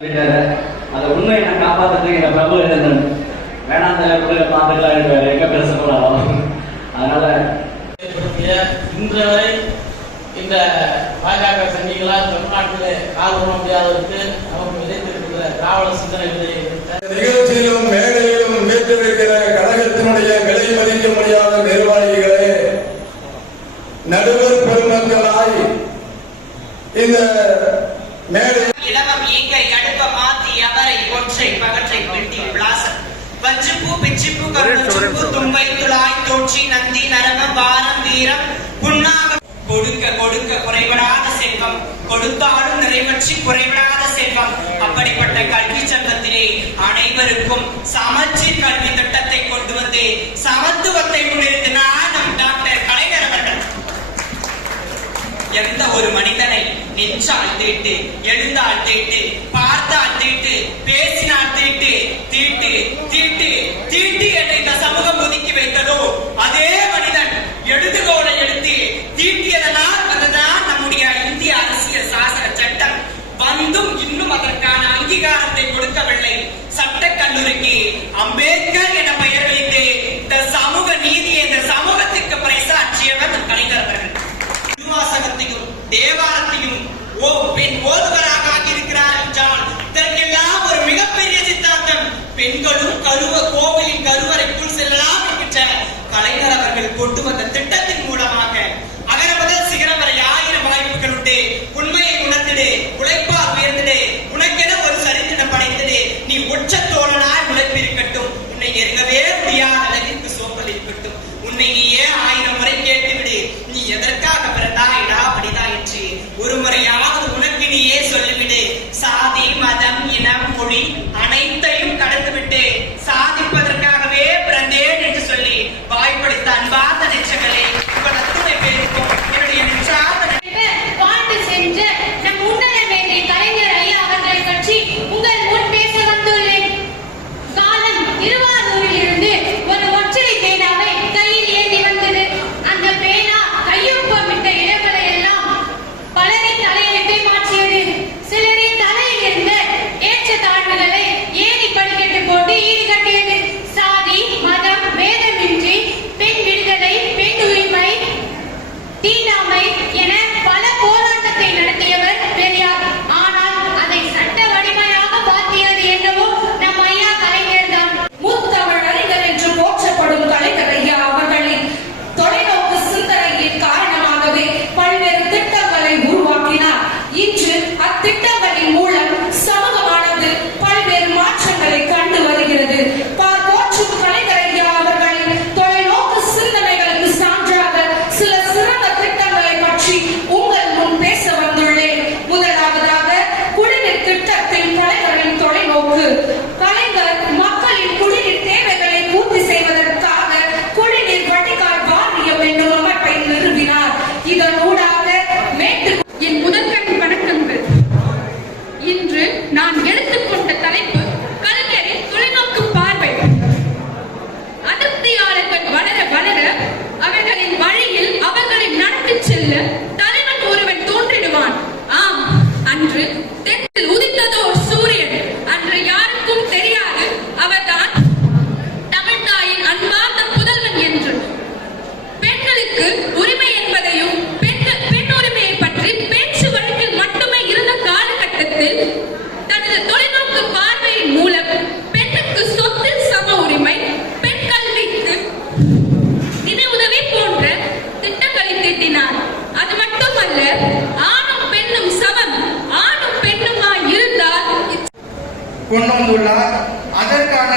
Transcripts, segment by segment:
அந்த உண்மையை நான் காப்பாத்துறதுக்கு எங்க பிரபு இருந்தேன் வேணாம் தலைவர்களை பார்த்துக்கலாம் இருக்காரு எங்க பேச போறாரோ? அதனால இன்று வரை இந்த பாஜக சங்கிகளால் தமிழ்நாட்டிலே கால் ஊன முடியாதவருக்கு நமக்கு விதைத்திருக்கிற திராவிட சிந்தனை விதையை நிகழ்ச்சியிலும் மேடையிலும் வீட்டிருக்கிற கழகத்தினுடைய விலை மதிக்க முடியாத நிர்வாகிகளே நடுவர் பெருமக்களாய் இந்த மேடை இளவம் ஈங்கை அடுப்ப மாத்தி அவரை ஒற்றை பகற்றை பெட்டி பிளாசம் வஞ்சிப்பூ பிச்சிப்பூ கரும்பு தும்பை துளாய் தோற்றி நந்தி நரகம் வாரம் வீரம் புண்ணாக கொடுக்க கொடுக்க குறைபடாத செல்வம். கொடுத்தாலும் நிறைவற்றி குறைபடாத செல்வம். அப்படிப்பட்ட கல்வி சங்கத்திலே அனைவருக்கும் சமச்சீர் கல்வி திட்டத்தை கொண்டு வந்து சமத்துவத்தை முன்னிறுத்தினார் எந்த ஒரு மனிதனை நெஞ்சால் தீட்டு எழுந்தால் தீட்டு பார்த்தால் தீட்டு பேசினால் தீட்டு தீட்டு தீட்டு தீட்டு என்ற இந்த சமூகம் ஒதுக்கி வைத்ததோ அது நெருங்கவே முடியாத அளவிற்கு சோம்பலில் விட்டும் உன்னை நீயே கொண்டு வந்துள்ளார். அதற்கான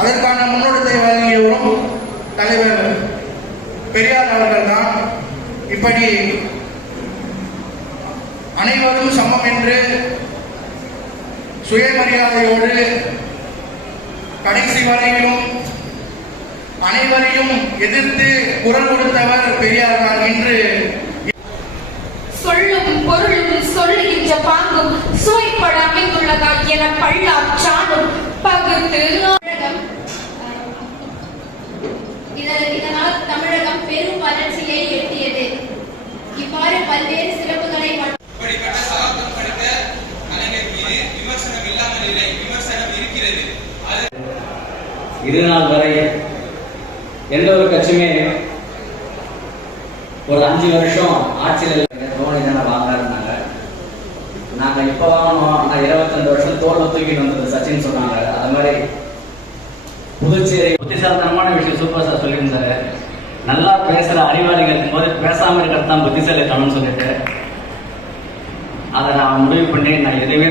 அதற்கான முன்னோட்டத்தை வழங்கியவரும் தலைவர் பெரியார் அவர்கள் தான் இப்படி அனைவரும் சமம் என்று சுயமரியாதையோடு கடைசி வரையிலும் அனைவரையும் எதிர்த்து குரல் கொடுத்தவர் பெரியார் தான். என்று என்ற பாங்கும் சுவைப்பட அமைந்துள்ளதா என பல்லாச்சானும் பகுத்து இதனால் தமிழகம் பெரும் வளர்ச்சியை எட்டியது. இவ்வாறு பல்வேறு சிறப்புகளை இது நாள் வரை எந்த ஒரு கட்சியுமே ஒரு அஞ்சு வருஷம் ஆட்சியில் நாங்க இப்ப இருபத்தஞ்சு வருஷம் தோல்ல தூக்கிட்டு வந்தது சச்சின் சொன்னாங்க. அது மாதிரி புதுச்சேரி புத்திசாலித்தனமான விஷயம் சூப்பர் சார் சொல்லியிருந்தாரு. நல்லா பேசுற அறிவாளிகள் இருக்கும்போது பேசாம இருக்கிறது தான் புத்திசாலித்தனம்னு சொல்லிட்டு. அதை நான் முடிவு பண்ணி நான் எதுவுமே